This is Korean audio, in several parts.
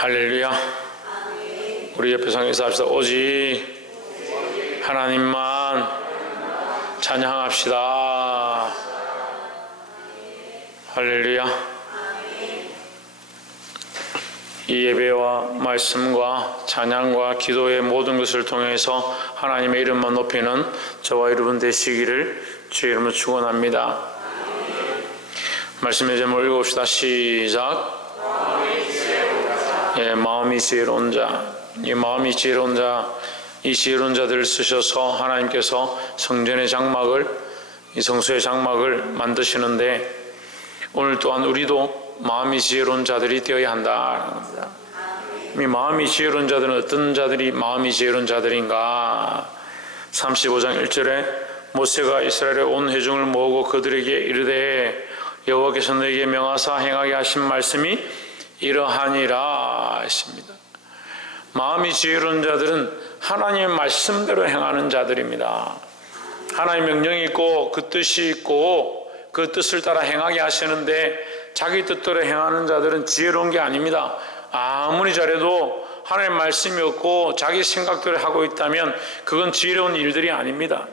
할렐루야. 우리 옆에 성에서 합시다. 오직 하나님만 찬양합시다. 할렐루야. 이 예배와 말씀과 찬양과 기도의 모든 것을 통해서 하나님의 이름만 높이는 저와 여러분 되시기를 주의 이름으로 축원합니다. 말씀의 제목을 읽어봅시다. 시작. 마음이 지혜로운 자. 이 마음이 지혜로운 자, 이 지혜로운 자들을 쓰셔서 하나님께서 성전의 장막을, 이 성소의 장막을 만드시는데, 오늘 또한 우리도 마음이 지혜로운 자들이 되어야 한다는 겁니다. 이 마음이 지혜로운 자들은 어떤 자들이 마음이 지혜로운 자들인가? 35장 1절에 모세가 이스라엘의 온 회중을 모으고 그들에게 이르되 여호와께서 너에게 명하사 행하게 하신 말씀이 이러하니라 했습니다. 마음이 지혜로운 자들은 하나님의 말씀대로 행하는 자들입니다. 하나님의 명령이 있고 그 뜻이 있고 그 뜻을 따라 행하게 하시는데 자기 뜻대로 행하는 자들은 지혜로운 게 아닙니다. 아무리 잘해도 하나님의 말씀이 없고 자기 생각대로 하고 있다면 그건 지혜로운 일들이 아닙니다.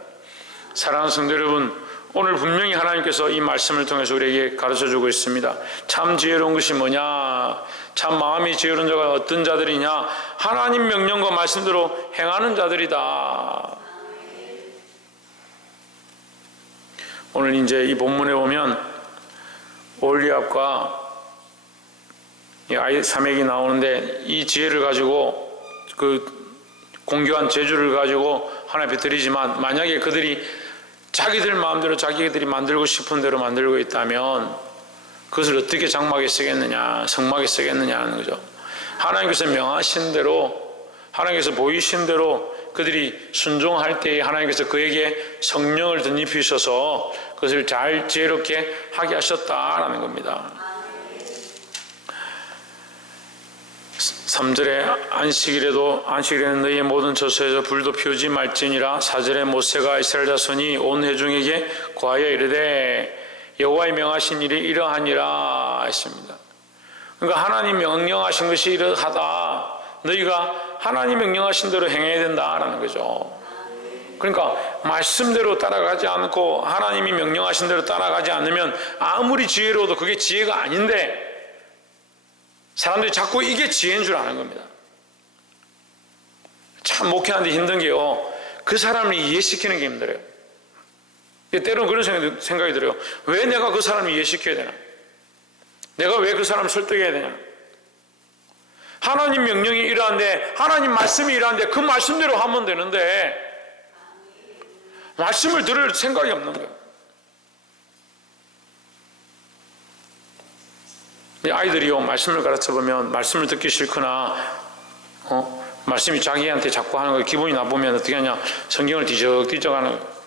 사랑하는 성도 여러분, 오늘 분명히 하나님께서 이 말씀을 통해서 우리에게 가르쳐주고 있습니다. 참 지혜로운 것이 뭐냐? 참 마음이 지혜로운 자가 어떤 자들이냐? 하나님 명령과 말씀대로 행하는 자들이다. 오늘 이제 이 본문에 보면 올리압과 사맥이 나오는데 이 지혜를 가지고 그 공교한 재주를 가지고 하나님 앞에 드리지만 만약에 그들이 자기들 마음대로 자기들이 만들고 싶은 대로 만들고 있다면 그것을 어떻게 장막에 쓰겠느냐, 성막에 쓰겠느냐 하는 거죠. 하나님께서 명하신 대로, 하나님께서 보이신 대로 그들이 순종할 때에 하나님께서 그에게 성령을 덧입히셔서 그것을 잘 지혜롭게 하게 하셨다라는 겁니다. 3절에 안식일에는 너희의 모든 처소에서 불도 피우지 말지니라. 4절에 모세가 이스라엘 자손이 온 회중에게 고하여 이르되 여호와의 명하신 일이 이러하니라 했습니다. 그러니까 하나님 명령하신 것이 이러하다. 너희가 하나님 명령하신 대로 행해야 된다라는 거죠. 그러니까 말씀대로 따라가지 않고 하나님이 명령하신 대로 따라가지 않으면 아무리 지혜로워도 그게 지혜가 아닌데 사람들이 자꾸 이게 지혜인 줄 아는 겁니다. 참 목회하는데 힘든 게요, 그 사람을 이해시키는 게 힘들어요. 때로는 그런 생각이 들어요. 왜 내가 그 사람을 이해시켜야 되나? 내가 왜 그 사람을 설득해야 되냐? 하나님 명령이 이러한데, 하나님 말씀이 이러한데 그 말씀대로 하면 되는데 말씀을 들을 생각이 없는 거예요. 아이들이요, 말씀을 가르쳐보면 말씀을 듣기 싫거나 말씀이 자기한테 자꾸 하는 거 기분이 나쁘면 어떻게 하냐, 성경을 뒤적뒤적 하는 거예요.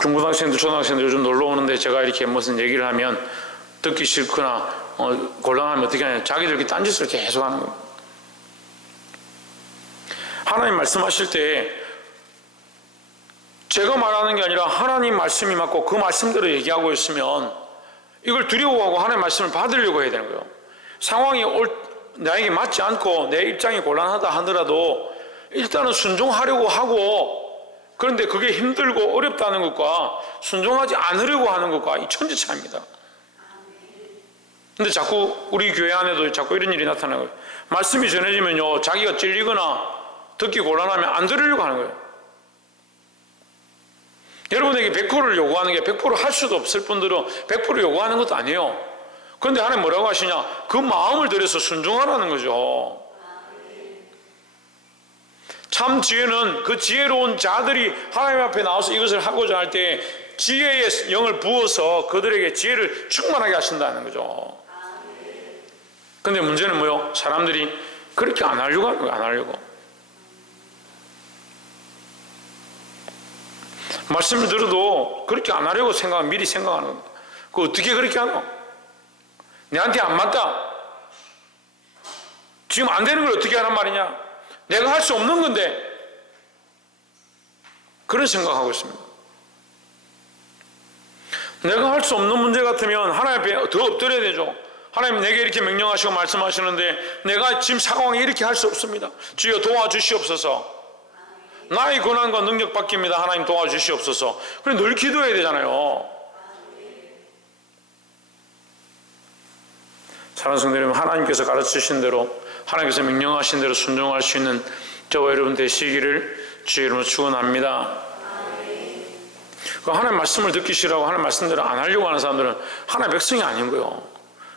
중고등학생들, 초등학생들 요즘 놀러 오는데 제가 이렇게 무슨 얘기를 하면 듣기 싫거나 곤란하면 어떻게 하냐, 자기들 이렇게 딴짓을 계속 하는 거예요. 하나님 말씀하실 때 제가 말하는 게 아니라 하나님 말씀이 맞고 그 말씀대로 얘기하고 있으면 이걸 두려워하고 하나님 말씀을 받으려고 해야 되는 거예요. 상황이 나에게 맞지 않고 내 입장이 곤란하다 하더라도 일단은 순종하려고 하고, 그런데 그게 힘들고 어렵다는 것과 순종하지 않으려고 하는 것과 이 천지차입니다. 근데 자꾸 우리 교회 안에도 자꾸 이런 일이 나타나는 거예요. 말씀이 전해지면요, 자기가 찔리거나 듣기 곤란하면 안 들으려고 하는 거예요. 여러분에게 100%를 요구하는 게 100% 할 수도 없을 분들은 100% 요구하는 것도 아니에요. 그런데 하나님 뭐라고 하시냐? 그 마음을 들여서 순종하라는 거죠. 참 지혜는 그 지혜로운 자들이 하나님 앞에 나와서 이것을 하고자 할 때 지혜의 영을 부어서 그들에게 지혜를 충만하게 하신다는 거죠. 그런데 문제는 뭐요? 사람들이 그렇게 안 하려고 하는 거예요. 안 하려고. 말씀을 들어도 그렇게 안 하려고 미리 생각하는 겁니다. 그거 어떻게 그렇게 하노? 내한테 안 맞다. 지금 안 되는 걸 어떻게 하란 말이냐? 내가 할 수 없는 건데. 그런 생각하고 있습니다. 내가 할 수 없는 문제 같으면 하나님 앞에 더 엎드려야 되죠. 하나님 내게 이렇게 명령하시고 말씀하시는데 내가 지금 상황에 이렇게 할 수 없습니다. 주여 도와주시옵소서. 나의 권한과 능력 바뀝니다. 하나님 도와주시옵소서. 그래 늘 기도해야 되잖아요. 사랑하는 성도 여러분, 하나님께서 가르치신 대로 하나님께서 명령하신 대로 순종할 수 있는 저와 여러분 되시기를 주의 이름으로 축원합니다. 하나님 말씀을 듣기 싫어하고 하나님 말씀대로 안 하려고 하는 사람들은 하나님 백성이 아닌 거예요.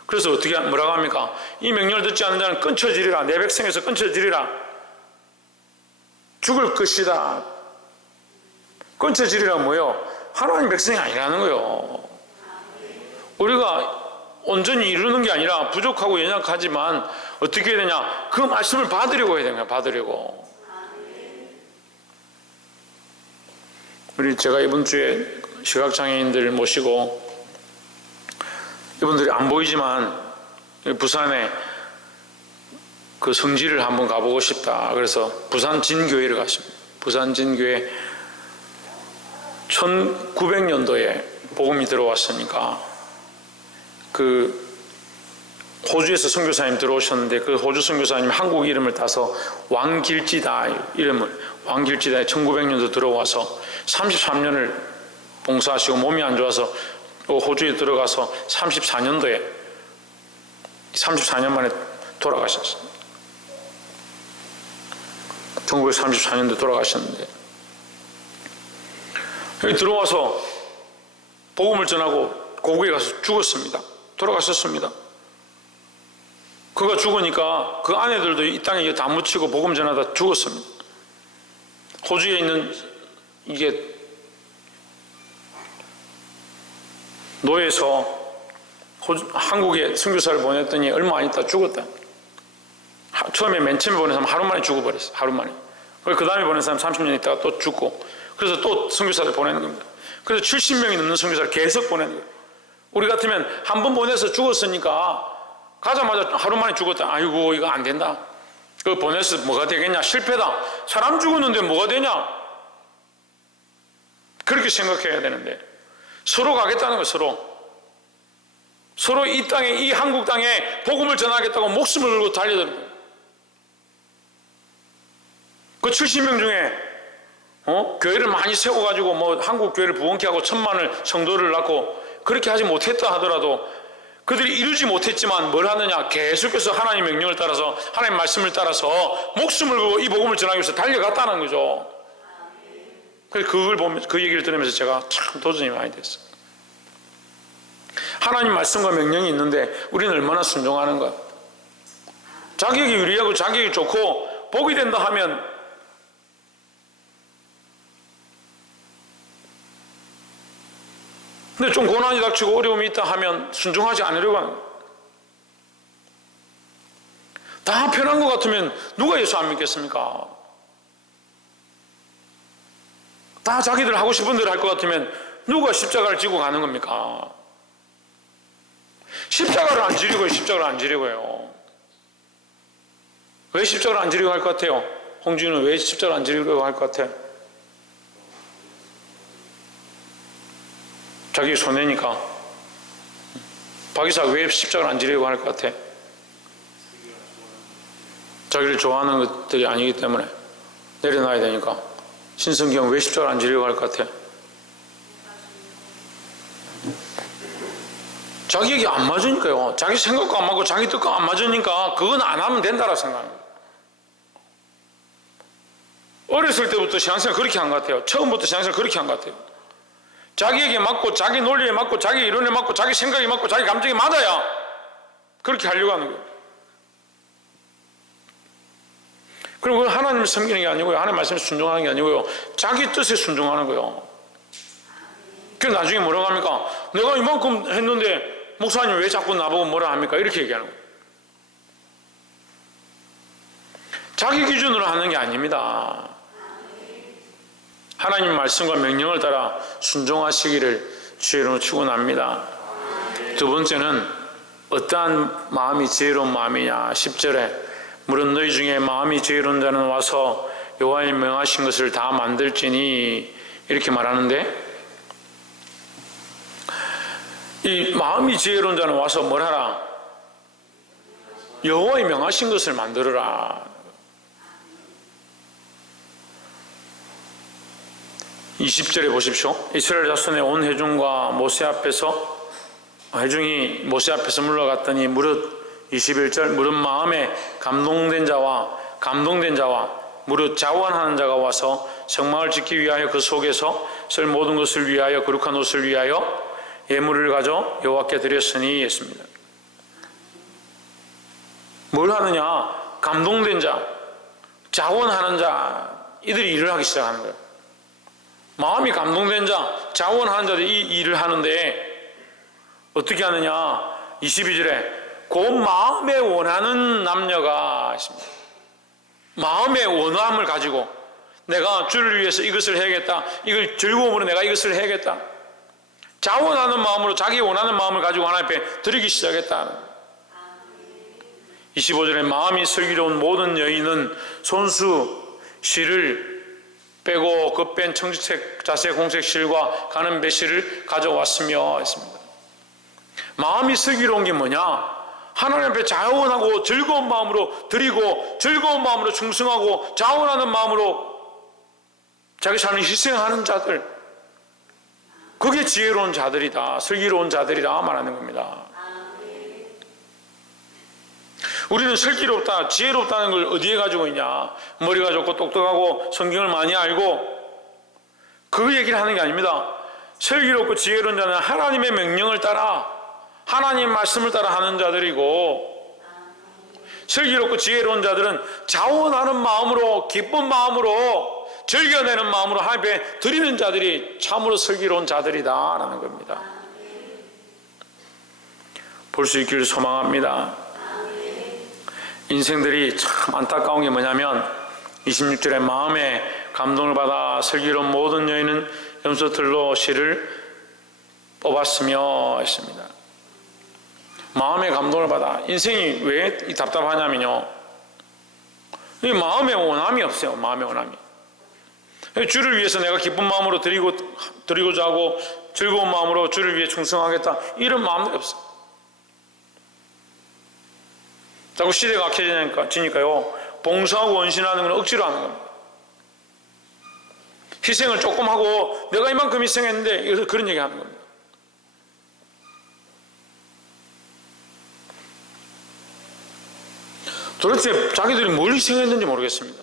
그래서 어떻게 뭐라고 합니까? 이 명령을 듣지 않는 자는 끊쳐지리라. 내 백성에서 끊쳐지리라. 죽을 것이다. 끊쳐지리라 뭐요? 하나님 백성이 아니라는 거예요. 우리가 온전히 이루는 게 아니라 부족하고 연약하지만 어떻게 해야 되냐? 그 말씀을 받으려고 해야 되는 거야. 받으려고. 우리 제가 이번 주에 시각장애인들 모시고 이분들이 안 보이지만 부산에 그 성지를 한번 가보고 싶다. 그래서 부산 진교회를 갔습니다. 부산 진교회 1900년도에 복음이 들어왔으니까 그 호주에서 선교사님 들어오셨는데 그 호주 선교사님 한국 이름을 따서 왕길지다 이름을 왕길지다에 1900년도 들어와서 33년을 봉사하시고 몸이 안 좋아서 호주에 들어가서 34년도에 34년 만에 돌아가셨어요. 1934년도에 돌아가셨는데 여기 들어와서 복음을 전하고 고국에 가서 죽었습니다. 돌아가셨습니다. 그가 죽으니까 그 아내들도 이 땅에 다 묻히고 복음 전하다 죽었습니다. 호주에 있는 이게 노예에서 한국에 선교사를 보냈더니 얼마 안 있다 죽었다. 처음에 맨 처음에 보낸 사람 하루 만에 죽어버렸어. 하루 만에. 그 다음에 보낸 사람 30년 있다가 또 죽고 그래서 또 선교사를 보내는 겁니다. 그래서 70명이 넘는 선교사를 계속 보내는 거예요. 우리 같으면 한 번 보내서 죽었으니까 가자마자 하루 만에 죽었다. 아이고 이거 안 된다. 그거 보내서 뭐가 되겠냐. 실패다. 사람 죽었는데 뭐가 되냐. 그렇게 생각해야 되는데 서로 가겠다는 거예요. 서로 이 땅에 이 한국 땅에 복음을 전하겠다고 목숨을 걸고 달려드는 거예요. 그 70명 중에 교회를 많이 세워가지고 뭐 한국 교회를 부흥케 하고 1000만을 성도를 낳고 그렇게 하지 못했다 하더라도 그들이 이루지 못했지만 뭘 하느냐. 계속해서 하나님 명령을 따라서 하나님 말씀을 따라서 목숨을 걸고 이 복음을 전하기 위해서 달려갔다는 거죠. 그래서 그걸 보면서 그 얘기를 들으면서 제가 참 도전이 많이 됐어요. 하나님 말씀과 명령이 있는데 우리는 얼마나 순종하는가. 자격이 유리하고 자격이 좋고 복이 된다 하면 근데 좀 고난이 닥치고 어려움이 있다 하면 순종하지 않으려고 하는 거예요. 다 편한 것 같으면 누가 예수 안 믿겠습니까? 다 자기들 하고 싶은 대로 할 것 같으면 누가 십자가를 지고 가는 겁니까? 십자가를 안 지려고요. 십자가를 안 지려고요. 왜 십자가를 안 지려고 할 것 같아요? 홍준은 왜 십자가를 안 지려고 할 것 같아? 자기 손해니까. 박이사 왜 십자가를 안 지려고 할 것 같아? 자기를 좋아하는 것들이 아니기 때문에 내려놔야 되니까. 신성경 왜 십자가를 안 지려고 할 것 같아? 자기에게 안 맞으니까요. 자기 생각과 안 맞고 자기 뜻과 안 맞으니까 그건 안 하면 된다라고 생각합니다. 어렸을 때부터 신앙생활 그렇게 한 것 같아요. 처음부터 신앙생활 그렇게 한 것 같아요. 자기에게 맞고 자기 논리에 맞고 자기 이론에 맞고 자기 생각이 맞고 자기 감정이 맞아야 그렇게 하려고 하는 거예요. 그리고 하나님을 섬기는 게 아니고요. 하나님 말씀에 순종하는 게 아니고요. 자기 뜻에 순종하는 거예요. 그래서 나중에 뭐라고 합니까? 내가 이만큼 했는데 목사님 왜 자꾸 나보고 뭐라 합니까? 이렇게 얘기하는 거예요. 자기 기준으로 하는 게 아닙니다. 하나님 말씀과 명령을 따라 순종하시기를 주의 이름으로 축원합니다. 두 번째는 어떠한 마음이 지혜로운 마음이냐. 10절에 물은 너희 중에 마음이 지혜로운 자는 와서 여호와의 명하신 것을 다 만들지니 이렇게 말하는데 이 마음이 지혜로운 자는 와서 뭘 하라? 여호와의 명하신 것을 만들어라. 20절에 보십시오. 이스라엘 자손의 온 회중과 모세 앞에서, 회중이 모세 앞에서 물러갔더니 무릇 21절 무릇 마음에 감동된 자와 무릇 자원하는 자가 와서 성막을 짓기 위하여 그 속에서 쓸 모든 것을 위하여 거룩한 옷을 위하여 예물을 가져 여호와께 드렸으니 했습니다. 뭘 하느냐? 감동된 자, 자원하는 자, 이들이 일을 하기 시작하는 거예요. 마음이 감동된 자, 자원하는 자들이 이 일을 하는데 어떻게 하느냐? 22절에 곧 마음에 원하는 남녀가 있습니다. 마음의 원함을 가지고 내가 주를 위해서 이것을 해야겠다, 이걸 즐거움으로 내가 이것을 해야겠다, 자원하는 마음으로 자기 원하는 마음을 가지고 하나님 앞에 드리기 시작했다. 25절에 마음이 슬기로운 모든 여인은 손수 실을 빼고 그 뺀 청지색 자색 공색 실과 가는 배실을 가져왔으며 했습니다. 마음이 슬기로운 게 뭐냐? 하나님 앞에 자원하고 즐거운 마음으로 드리고 즐거운 마음으로 충성하고 자원하는 마음으로 자기 삶을 희생하는 자들, 그게 지혜로운 자들이다, 슬기로운 자들이다 말하는 겁니다. 우리는 슬기롭다, 지혜롭다는 걸 어디에 가지고 있냐? 머리가 좋고 똑똑하고 성경을 많이 알고 그 얘기를 하는 게 아닙니다. 슬기롭고 지혜로운 자는 하나님의 명령을 따라 하나님 말씀을 따라 하는 자들이고, 슬기롭고 지혜로운 자들은 자원하는 마음으로 기쁜 마음으로 즐겨내는 마음으로 하나님 앞에 드리는 자들이 참으로 슬기로운 자들이다라는 겁니다. 볼 수 있기를 소망합니다. 인생들이 참 안타까운 게 뭐냐면 26절에 마음에 감동을 받아 슬기로운 모든 여인은 염소털로 실을 뽑았으며 했습니다. 마음에 감동을 받아. 인생이 왜 답답하냐면요, 이 마음에 원함이 없어요. 마음에 원함이. 주를 위해서 내가 기쁜 마음으로 드리고자 하고 즐거운 마음으로 주를 위해 충성하겠다, 이런 마음들이 없어요. 자꾸 시대가 악해지니까요, 봉사하고 헌신하는 건 억지로 하는 겁니다. 희생을 조금 하고 내가 이만큼 희생했는데, 이래서 그런 얘기 하는 겁니다. 도대체 자기들이 뭘 희생했는지 모르겠습니다.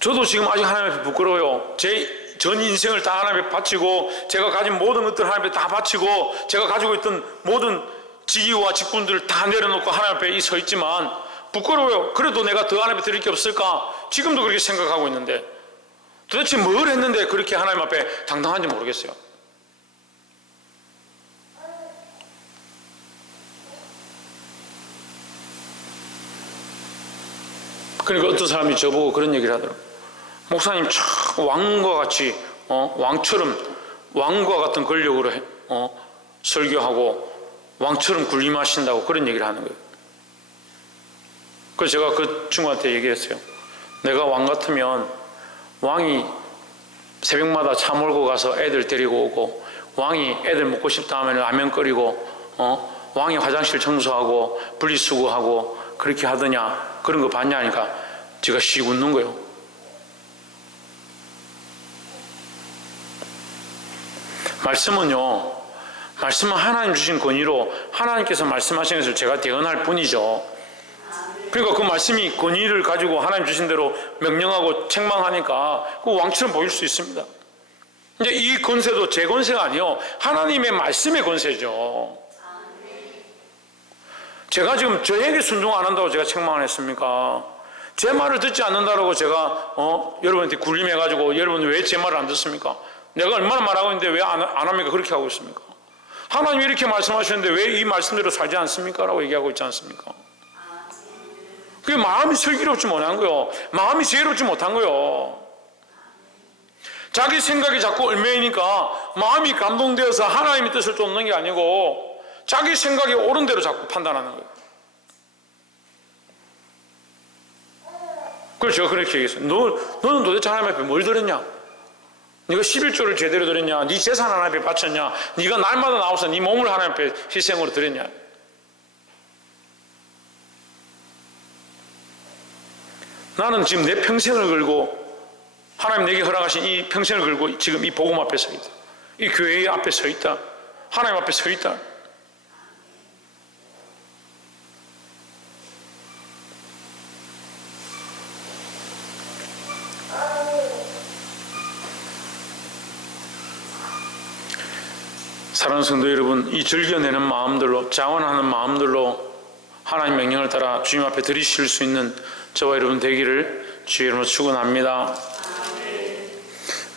저도 지금 아직 하나님 앞에 부끄러워요. 제 전 인생을 다 하나님 앞에 바치고 제가 가진 모든 것들을 하나님 앞에 다 바치고 제가 가지고 있던 모든 직위와 직분들을 다 내려놓고 하나님 앞에 서 있지만 부끄러워요. 그래도 내가 더 하나님 앞에 드릴 게 없을까? 지금도 그렇게 생각하고 있는데 도대체 뭘 했는데 그렇게 하나님 앞에 당당한지 모르겠어요. 그러니까 어떤 사람이 저보고 그런 얘기를 하더라고요. 목사님 참 왕과 같이 왕과 같은 권력으로 설교하고 왕처럼 군림하신다고 그런 얘기를 하는 거예요. 그래서 제가 그 친구한테 얘기했어요. 내가 왕 같으면 왕이 새벽마다 차 몰고 가서 애들 데리고 오고, 왕이 애들 먹고 싶다 하면 라면 끓이고, 왕이 화장실 청소하고 분리수거하고 그렇게 하더냐, 그런 거 봤냐 하니까 제가 씩 웃는 거예요. 말씀은 하나님 주신 권위로 하나님께서 말씀하신 것을 제가 대언할 뿐이죠. 그러니까 그 말씀이 권위를 가지고 하나님 주신 대로 명령하고 책망하니까 그 왕처럼 보일 수 있습니다. 이제 이 권세도 제 권세가 아니요, 하나님의 말씀의 권세죠. 제가 지금 저에게 순종 안 한다고 제가 책망을 했습니까? 제 말을 듣지 않는다고 제가 여러분한테 굴림해가지고 여러분 왜 제 말을 안 듣습니까? 내가 얼마나 말하고 있는데 왜 안 합니까? 그렇게 하고 있습니까? 하나님이 이렇게 말씀하셨는데 왜 이 말씀대로 살지 않습니까? 라고 얘기하고 있지 않습니까? 그게 마음이 슬기롭지 못한 거요, 마음이 지혜롭지 못한 거요. 자기 생각이 자꾸 얽매이니까 마음이 감동되어서 하나님의 뜻을 쫓는 게 아니고 자기 생각이 옳은 대로 자꾸 판단하는 거예요. 그래서 제가 그렇게 얘기했어요. 너는 도대체 하나님 앞에 뭘 들었냐? 네가 11조를 제대로 드렸냐? 네 재산 하나님 앞에 바쳤냐? 네가 날마다 나와서 네 몸을 하나님 앞에 희생으로 드렸냐? 나는 지금 내 평생을 걸고 하나님 내게 허락하신 이 평생을 걸고 지금 이 복음 앞에 서 있다. 이 교회 앞에 서 있다. 하나님 앞에 서 있다. 사랑하는 성도 여러분, 이 즐겨내는 마음들로, 자원하는 마음들로 하나님 명령을 따라 주님 앞에 드리실 수 있는 저와 여러분 되기를 주의 이름으로 축원합니다.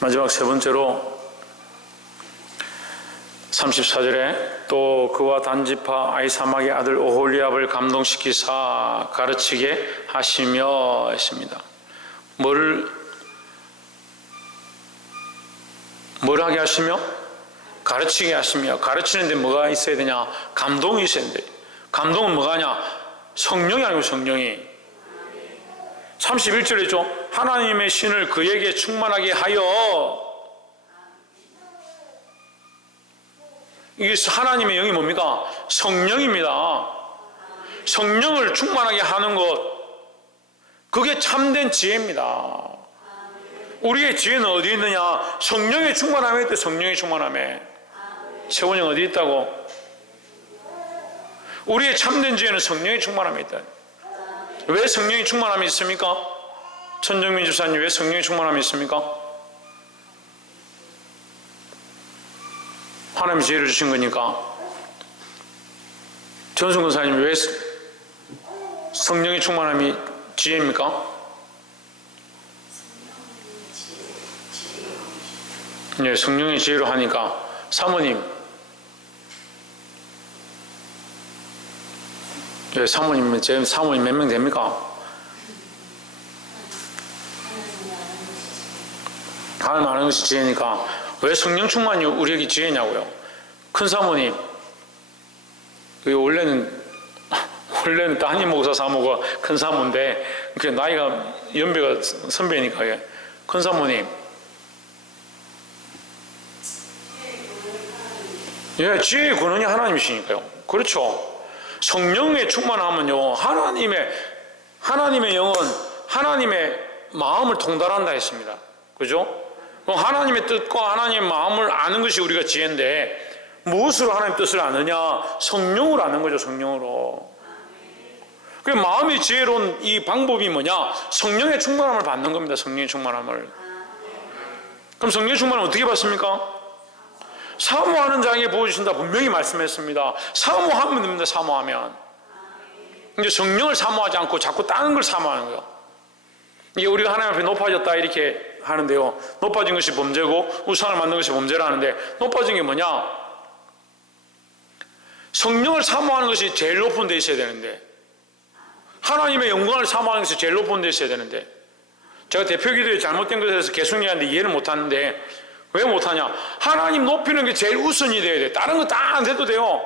마지막 세 번째로 34절에 또 그와 단지파 아이사막의 아들 오홀리압을 감동시키사 가르치게 하시며 했습니다. 뭘 하게 하시며? 가르치게 하시며. 가르치는데 뭐가 있어야 되냐? 감동이 있어야 되는데, 감동은 뭐가 하냐? 성령이 아니고 성령이. 31절이죠. 하나님의 신을 그에게 충만하게 하여. 이게 하나님의 영이 뭡니까? 성령입니다. 성령을 충만하게 하는 것, 그게 참된 지혜입니다. 우리의 지혜는 어디 있느냐? 성령의 충만함에 있대. 성령의 충만함에. 세원이 어디 있다고? 우리의 참된 지혜는 성령의 충만함에 있다. 왜 성령의 충만함이 있습니까? 천정민 집사님, 왜 성령의 충만함이 있습니까? 하나님이 지혜를 주신 거니까. 전승 권사님, 왜 성령의 충만함이 지혜입니까? 네, 성령의 지혜로 하니까. 사모님, 예, 사모님, 제 사모님 몇 명 됩니까? 하나님 아는 것이 지혜니까. 왜 성령 충만이 우리에게 지혜냐고요? 큰 사모님, 원래는 담임 목사 사모가 큰 사모인데, 그 나이가 연배가 선배니까. 큰 사모님, 예, 지혜의 근원이 하나님이시니까요. 그렇죠. 성령에 충만하면요, 하나님의 영은 하나님의 마음을 통달한다 했습니다. 그죠? 하나님의 뜻과 하나님의 마음을 아는 것이 우리가 지혜인데, 무엇으로 하나님의 뜻을 아느냐? 성령으로 아는 거죠. 성령으로. 그 마음이 지혜로운 이 방법이 뭐냐? 성령의 충만함을 받는 겁니다. 성령의 충만함을. 그럼 성령의 충만함을 어떻게 받습니까? 사모하는 자에게 보여주신다 분명히 말씀했습니다. 사모하면 됩니다. 사모하면. 이제 성령을 사모하지 않고 자꾸 다른 걸 사모하는 거예요. 이게 우리가 하나님 앞에 높아졌다 이렇게 하는데요, 높아진 것이 범죄고 우상을 만든 것이 범죄라는데, 높아진 게 뭐냐? 성령을 사모하는 것이 제일 높은 데 있어야 되는데, 하나님의 영광을 사모하는 것이 제일 높은 데 있어야 되는데, 제가 대표 기도에 잘못된 것에 대해서 계속하는데 이해를 못하는데, 왜 못하냐? 하나님 높이는 게 제일 우선이 돼야 돼. 다른 거 다 안 해도 돼요.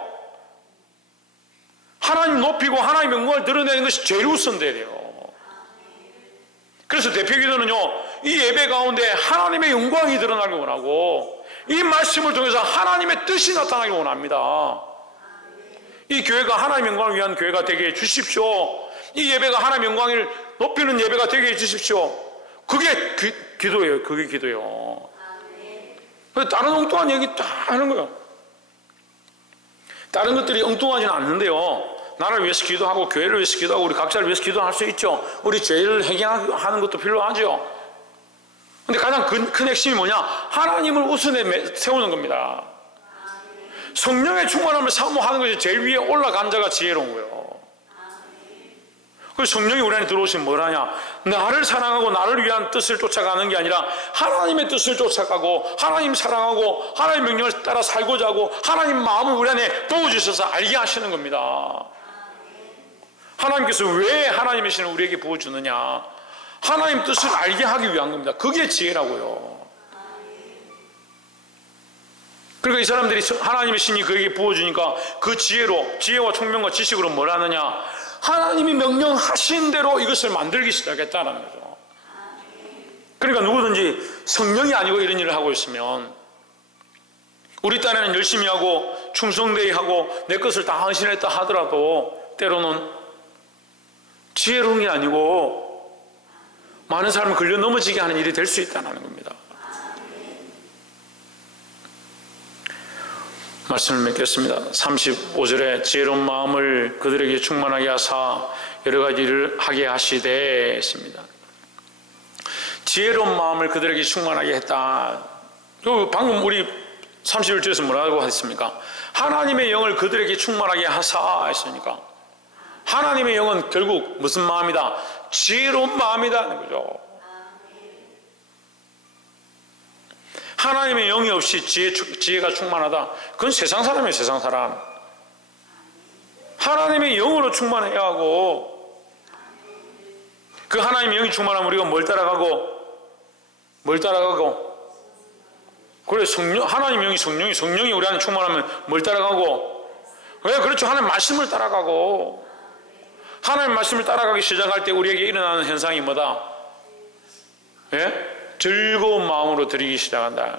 하나님 높이고 하나님 영광을 드러내는 것이 제일 우선 돼야 돼요. 그래서 대표 기도는요, 이 예배 가운데 하나님의 영광이 드러나길 원하고, 이 말씀을 통해서 하나님의 뜻이 나타나길 원합니다. 이 교회가 하나님의 영광을 위한 교회가 되게 해 주십시오. 이 예배가 하나님의 영광을 높이는 예배가 되게 해 주십시오. 그게 기도예요. 그게 기도예요. 다른 엉뚱한 얘기 다 하는 거예요. 다른 것들이 엉뚱하지는 않는데요, 나를 위해서 기도하고 교회를 위해서 기도하고 우리 각자를 위해서 기도할 수 있죠. 우리 죄를 해결하는 것도 필요하죠. 근데 가장 큰 핵심이 뭐냐? 하나님을 우선에 세우는 겁니다. 성령의 충만함을 사모하는 것이 제일 위에 올라간 자가 지혜로운 거예요. 그래서 성령이 우리 안에 들어오시면 뭘 하냐? 나를 사랑하고 나를 위한 뜻을 쫓아가는 게 아니라 하나님의 뜻을 쫓아가고, 하나님 사랑하고 하나님 명령을 따라 살고자 하고, 하나님 마음을 우리 안에 부어주셔서 알게 하시는 겁니다. 하나님께서 왜 하나님의 신을 우리에게 부어주느냐? 하나님 뜻을 알게 하기 위한 겁니다. 그게 지혜라고요. 그러니까 이 사람들이 하나님의 신이 그에게 부어주니까 그 지혜와 총명과 지식으로 뭘 하느냐? 하나님이 명령하신 대로 이것을 만들기 시작했다는 거죠. 그러니까 누구든지 성령이 아니고 이런 일을 하고 있으면, 우리 딴에는 열심히 하고 충성되이 하고 내 것을 다 헌신했다 하더라도 때로는 지혜로운 게 아니고 많은 사람을 걸려 넘어지게 하는 일이 될 수 있다는 겁니다. 말씀을 맺겠습니다. 35절에 지혜로운 마음을 그들에게 충만하게 하사 여러 가지 일을 하게 하시되 했습니다. 지혜로운 마음을 그들에게 충만하게 했다. 방금 우리 31절에서 뭐라고 했습니까? 하나님의 영을 그들에게 충만하게 하사 했으니까, 하나님의 영은 결국 무슨 마음이다? 지혜로운 마음이다 거죠. 하나님의 영이 없이 지혜가 충만하다, 그건 세상 사람이에요. 세상 사람. 하나님의 영으로 충만해야 하고, 그 하나님의 영이 충만하면 우리가 뭘 따라가고 그래, 하나님의 영이 성령이 우리 안에 충만하면 뭘 따라가고? 왜? 그렇죠. 하나님 말씀을 따라가고, 하나님 말씀을 따라가기 시작할 때 우리에게 일어나는 현상이 뭐다? 예? 즐거운 마음으로 드리기 시작한다.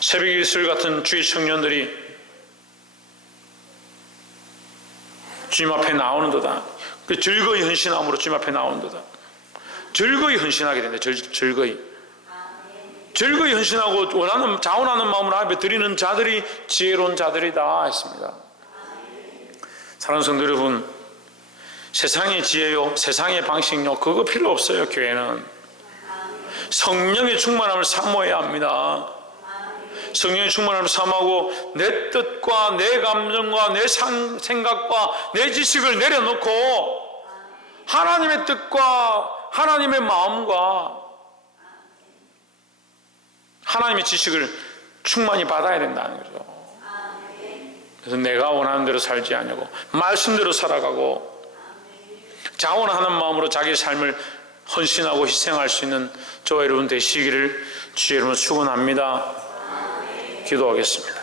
새벽 이슬 같은 주의 청년들이 주님 앞에 나오는도다. 그 즐거이 헌신함으로 주님 앞에 나오는도다. 즐거이 헌신하게 된다. 즐거이 헌신하고 자원하는 마음으로 앞에 드리는 자들이 지혜로운 자들이다 했습니다. 사랑하는 성도 여러분, 세상의 지혜요, 세상의 방식요, 그거 필요 없어요. 교회는 성령의 충만함을 사모해야 합니다. 성령의 충만함을 사모하고 내 뜻과 내 감정과 내 생각과 내 지식을 내려놓고 하나님의 뜻과 하나님의 마음과 하나님의 지식을 충만히 받아야 된다는 거죠. 그래서 내가 원하는 대로 살지 않냐고, 말씀대로 살아가고 자원하는 마음으로 자기 삶을 헌신하고 희생할 수 있는 저와 여러분 되시기를 주의 이름으로 축원합니다. 기도하겠습니다.